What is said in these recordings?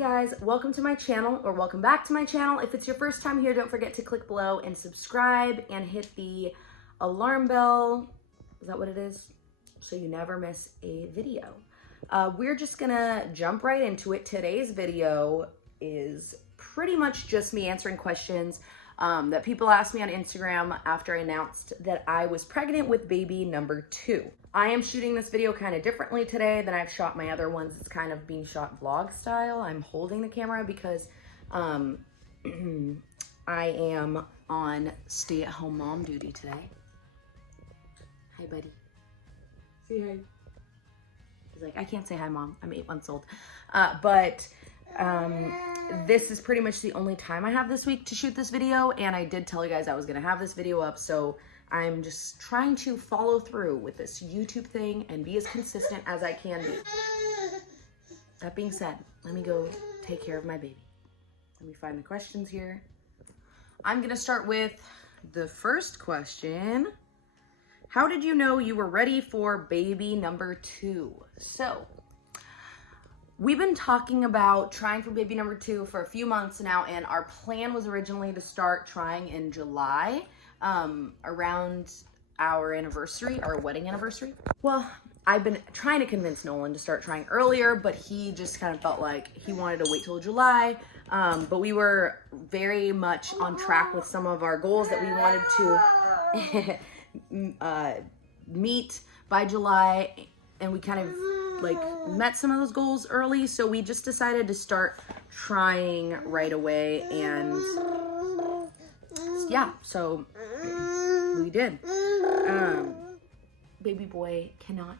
guys, welcome to my channel, or welcome back to my channel. If it's your first time here, don't forget to click below and subscribe and hit the alarm bell. Is that what it is? So you never miss a video. We're just gonna jump right into it. Today's video is pretty much just me answering questions that people asked me on Instagram after I announced that I was pregnant with baby number 2. I am shooting this video kind of differently today than I've shot my other ones. It's kind of being shot vlog style. I'm holding the camera because I am on stay-at-home mom duty today. Hi, buddy. Say hi. He's like, I can't say hi, Mom. I'm 8 months old. This is pretty much the only time I have this week to shoot this video, and I did tell you guys I was gonna have this video up, so I'm just trying to follow through with this YouTube thing and be as consistent as I can be. That being said, let me go take care of my baby. Let me find the questions here. I'm gonna start with the first question. How did you know you were ready for baby number 2? So, we've been talking about trying for baby number 2 for a few months now, and our plan was originally to start trying in July, around our anniversary, our wedding anniversary. Well, I've been trying to convince Nolan to start trying earlier, but he just kind of felt like he wanted to wait till July. But we were very much on track with some of our goals that we wanted to meet by July, and we kind of like met some of those goals early, so we just decided to start trying right away, and yeah, so we did. Baby boy cannot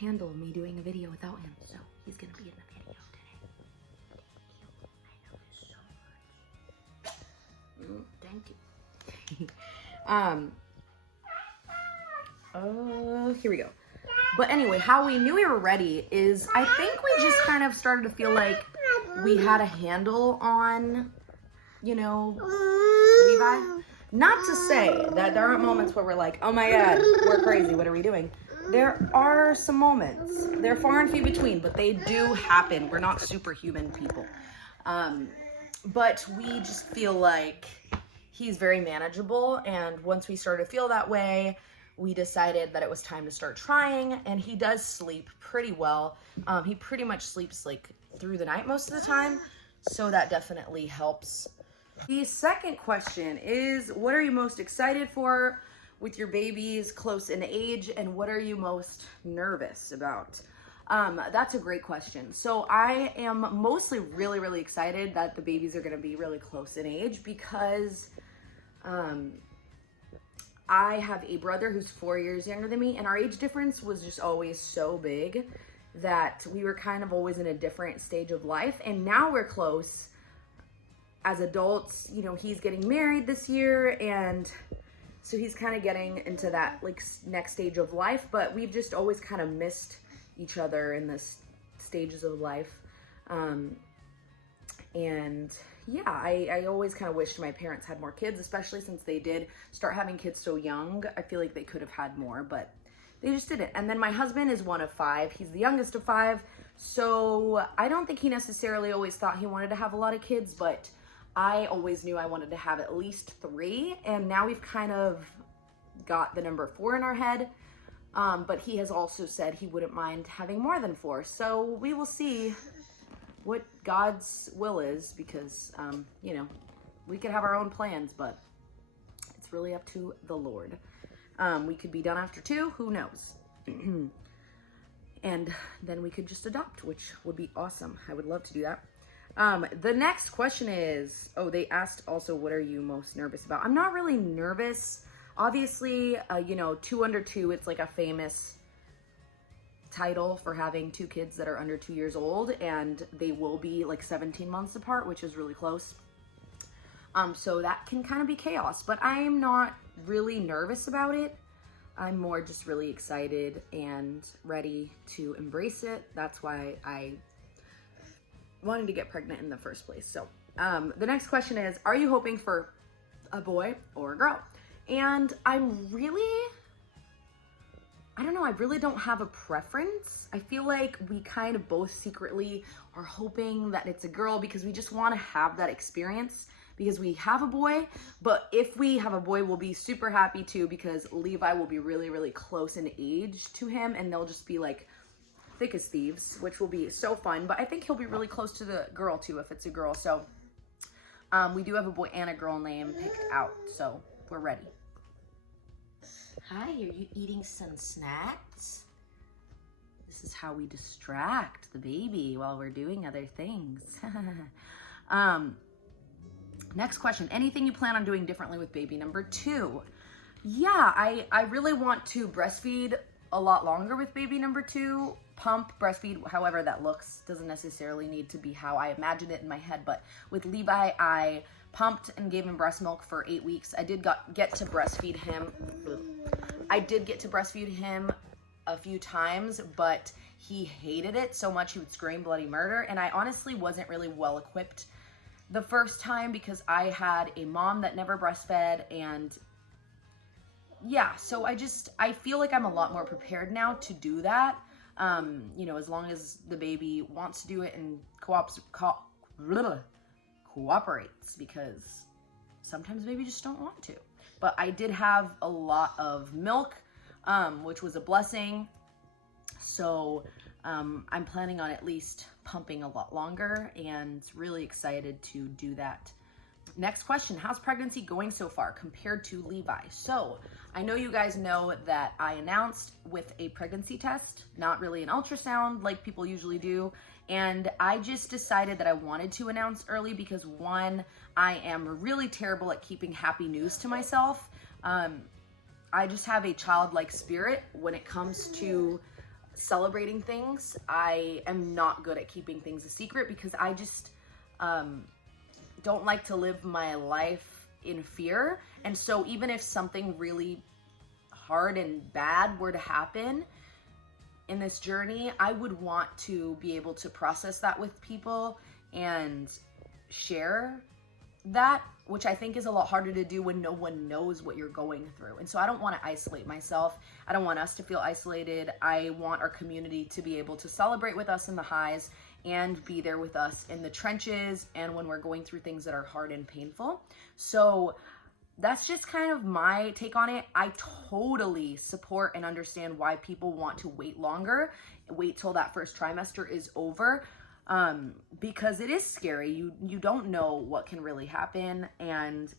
handle me doing a video without him, so he's gonna be in the video today. Thank you. Here we go. But anyway, how we knew we were ready is I think we just kind of started to feel like we had a handle on, you know, Levi. Not to say that there aren't moments where we're like, oh my God, we're crazy, what are we doing? There are some moments. They're far and few between, but they do happen. We're not superhuman people. But we just feel like he's very manageable, and once we started to feel that way, we decided that it was time to start trying, and he does sleep pretty well. He pretty much sleeps like through the night most of the time, so that definitely helps. The second question is, what are you most excited for with your babies close in age, and what are you most nervous about? That's a great question. So I am mostly really excited that the babies are gonna be really close in age because I have a brother who's 4 years younger than me, and our age difference was just always so big that we were kind of always in a different stage of life, and now we're close as adults. You know, he's getting married this year, and so he's kind of getting into that like next stage of life, but we've just always kind of missed each other in this stages of life. And yeah, I always kind of wished my parents had more kids, especially since they did start having kids so young. I feel like they could have had more, but they just didn't. And then my husband is one of 5. He's the youngest of 5. So I don't think he necessarily always thought he wanted to have a lot of kids, but I always knew I wanted to have at least 3. And now we've kind of got the number 4 in our head. But he has also said he wouldn't mind having more than 4. So we will see what God's will is, because, you know, we could have our own plans, but it's really up to the Lord. We could be done after 2, who knows? And then we could just adopt, which would be awesome. I would love to do that. The next question is, they asked also, what are you most nervous about? I'm not really nervous. Obviously, you know, 2 under 2, it's like a famous title for having 2 kids that are under 2 years old, and they will be like 17 months apart, which is really close. So that can kind of be chaos, but I'm not really nervous about it. I'm more just really excited and ready to embrace it. That's why I wanted to get pregnant in the first place. So the next question is, are you hoping for a boy or a girl? And I I don't know, I really don't have a preference. I feel like we kind of both secretly are hoping that it's a girl because we just want to have that experience because we have a boy. But if we have a boy, we'll be super happy too because Levi will be really, really close in age to him and they'll just be like thick as thieves, which will be so fun. But I think he'll be really close to the girl too if it's a girl. So we do have a boy and a girl name picked out, so we're ready. Hi, are you eating some snacks? This is how we distract the baby while we're doing other things. Next question, anything you plan on doing differently with baby number 2? Yeah, I really want to breastfeed a lot longer with baby number 2. Pump, breastfeed, however that looks, doesn't necessarily need to be how I imagined it in my head, but with Levi, I pumped and gave him breast milk for 8 weeks. I did get to breastfeed him. I did get to breastfeed him a few times, but he hated it so much he would scream bloody murder, and I honestly wasn't really well equipped the first time because I had a mom that never breastfed, and yeah, so I feel like I'm a lot more prepared now to do that. You know, as long as the baby wants to do it and cooperates, because sometimes baby just don't want to. But I did have a lot of milk, which was a blessing. So I'm planning on at least pumping a lot longer and really excited to do that. Next question, how's pregnancy going so far compared to Levi? So I know you guys know that I announced with a pregnancy test, not really an ultrasound like people usually do. And I just decided that I wanted to announce early because one, I am really terrible at keeping happy news to myself. I just have a childlike spirit when it comes to celebrating things. I am not good at keeping things a secret because I just, don't like to live my life in fear. And so even if something really hard and bad were to happen in this journey, I would want to be able to process that with people and share that, which I think is a lot harder to do when no one knows what you're going through. And so I don't want to isolate myself. I don't want us to feel isolated. I want our community to be able to celebrate with us in the highs and be there with us in the trenches and when we're going through things that are hard and painful. So that's just kind of my take on it. I totally support and understand why people want to wait longer, wait till that first trimester is over, because it is scary. You don't know what can really happen, and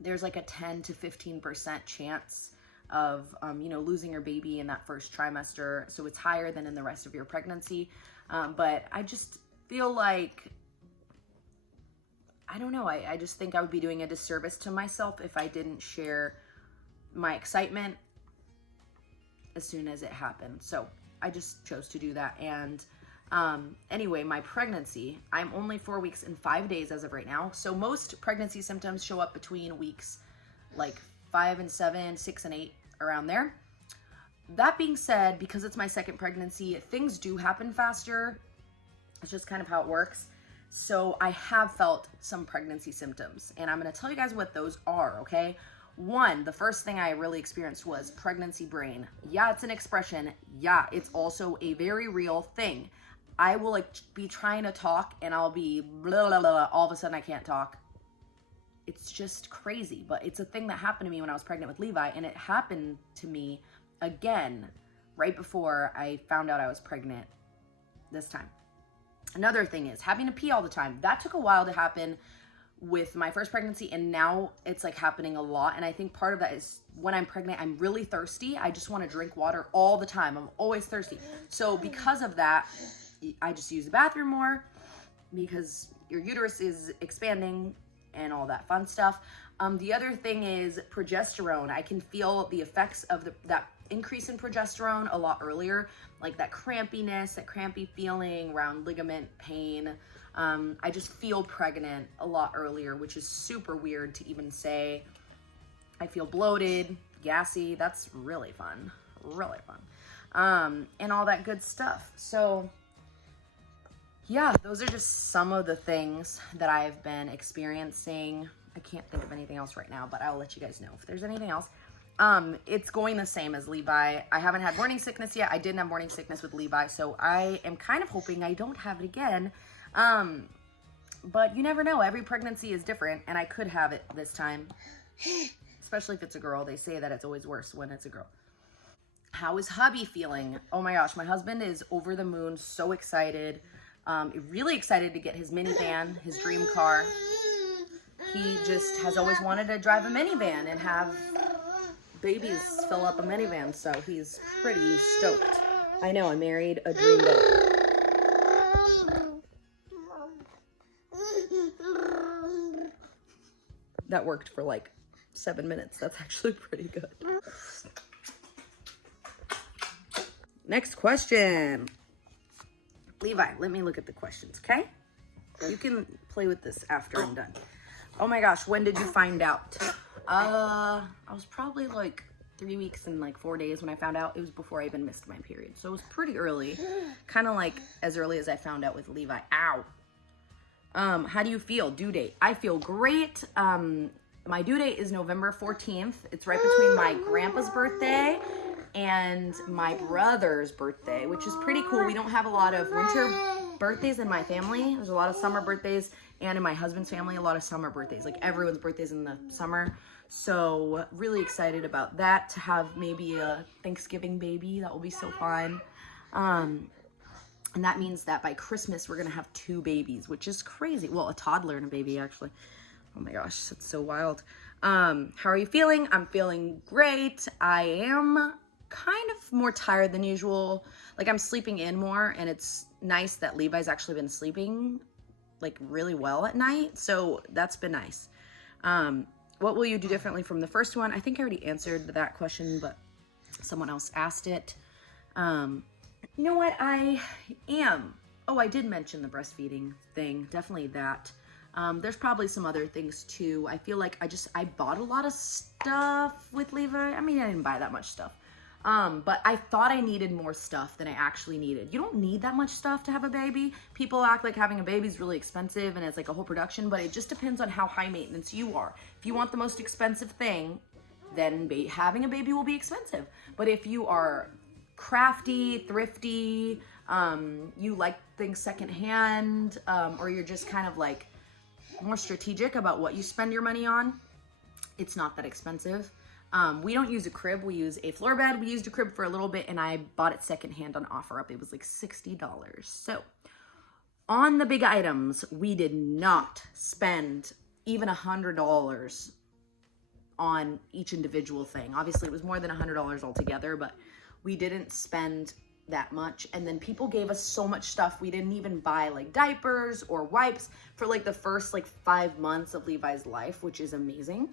there's like a 10 to 15% chance of you know, losing your baby in that first trimester, so it's higher than in the rest of your pregnancy. But I just feel like, I don't know, I just think I would be doing a disservice to myself if I didn't share my excitement as soon as it happened. So I just chose to do that. And anyway, my pregnancy, I'm only 4 weeks and 5 days as of right now. So most pregnancy symptoms show up between weeks like 5 and 7, 6 and 8, around there. That being said, because it's my second pregnancy, things do happen faster. It's just kind of how it works. So I have felt some pregnancy symptoms, and I'm going to tell you guys what those are, okay? One, the first thing I really experienced was pregnancy brain. Yeah, it's an expression. Yeah, it's also a very real thing. I will like be trying to talk and I'll be blah, blah, blah, all of a sudden I can't talk. It's just crazy, but it's a thing that happened to me when I was pregnant with Levi, and it happened to me again right before I found out I was pregnant this time. Another thing is having to pee all the time. That took a while to happen with my first pregnancy, and now it's like happening a lot. And I think part of that is when I'm pregnant, I'm really thirsty. I just want to drink water all the time. I'm always thirsty. So because of that, I just use the bathroom more because your uterus is expanding and all that fun stuff. The other thing is progesterone. I can feel the effects of that increase in progesterone a lot earlier, like that crampiness, that crampy feeling around ligament pain. I just feel pregnant a lot earlier, which is super weird to even say. I feel bloated, gassy. That's really fun, really fun. And all that good stuff. So yeah, those are just some of the things that I've been experiencing. I can't think of anything else right now, but I'll let you guys know if there's anything else. It's going the same as Levi. I haven't had morning sickness yet. I didn't have morning sickness with Levi, so I am kind of hoping I don't have it again. But you never know. Every pregnancy is different, and I could have it this time, especially if it's a girl. They say that it's always worse when it's a girl. How is hubby feeling? Oh my gosh, my husband is over the moon, so excited. Really excited to get his minivan, his dream car. He just has always wanted to drive a minivan and have babies fill up a minivan, so he's pretty stoked. I know, I married a dream boat. That worked for like 7 minutes. That's actually pretty good. Next question. Levi, let me look at the questions, okay? You can play with this after I'm done. Oh my gosh, when did you find out? I was probably like 3 weeks and like 4 days when I found out. It was before I even missed my period. So it was pretty early. Kind of like as early as I found out with Levi. Ow. How do you feel? Due date. I feel great. My due date is November 14th. It's right between my grandpa's birthday and my brother's birthday, which is pretty cool. We don't have a lot of winter birthdays in my family. There's a lot of summer birthdays, and in my husband's family, a lot of summer birthdays. Like everyone's birthday's in the summer. So really excited about that, to have maybe a Thanksgiving baby. That will be so fun. And that means that by Christmas, we're going to have 2 babies, which is crazy. Well, a toddler and a baby, actually. Oh my gosh, that's so wild. How are you feeling? I'm feeling great. I am kind of more tired than usual. Like I'm sleeping in more, and it's nice that Levi's actually been sleeping like really well at night. So that's been nice. What will you do differently from the first one? I think I already answered that question, but someone else asked it. You know what? I did mention the breastfeeding thing. Definitely that. There's probably some other things too. I feel like I bought a lot of stuff with Levi. I mean, I didn't buy that much stuff. But I thought I needed more stuff than I actually needed. You don't need that much stuff to have a baby. People act like having a baby is really expensive and it's like a whole production, but it just depends on how high maintenance you are. If you want the most expensive thing, then having a baby will be expensive. But if you are crafty, thrifty, you like things secondhand, or you're just kind of like more strategic about what you spend your money on, it's not that expensive. We don't use a crib, we use a floor bed. We used a crib for a little bit and I bought it secondhand on OfferUp. It was like $60. So on the big items, we did not spend even $100 on each individual thing. Obviously it was more than $100 altogether, but we didn't spend that much. And then people gave us so much stuff. We didn't even buy like diapers or wipes for like the first like 5 months of Levi's life, which is amazing.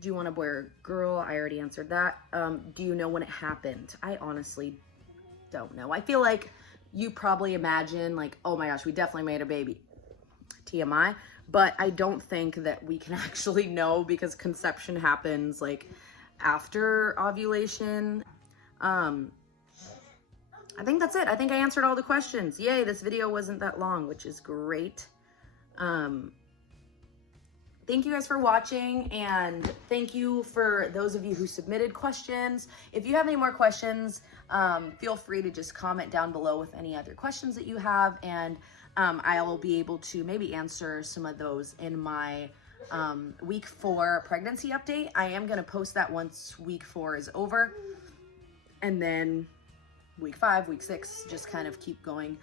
Do you want a boy or girl? I already answered that. Do you know when it happened? I honestly don't know. I feel like you probably imagine like, oh my gosh, we definitely made a baby. TMI. But I don't think that we can actually know because conception happens like after ovulation. I think that's it. I think I answered all the questions. Yay, this video wasn't that long, which is great. Thank you guys for watching, and thank you for those of you who submitted questions. If you have any more questions, feel free to just comment down below with any other questions that you have, and I will be able to maybe answer some of those in my week 4 pregnancy update. I am going to post that once week 4 is over, and then week 5, week 6, just kind of keep going.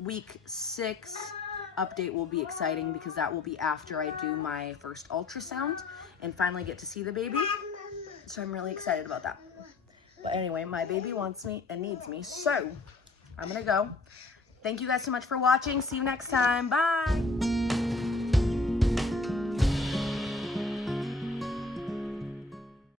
Week 6 update will be exciting because that will be after I do my first ultrasound and finally get to see the baby. So I'm really excited about that. But anyway, my baby wants me and needs me, so I'm gonna go. Thank you guys so much for watching. See you next time. Bye.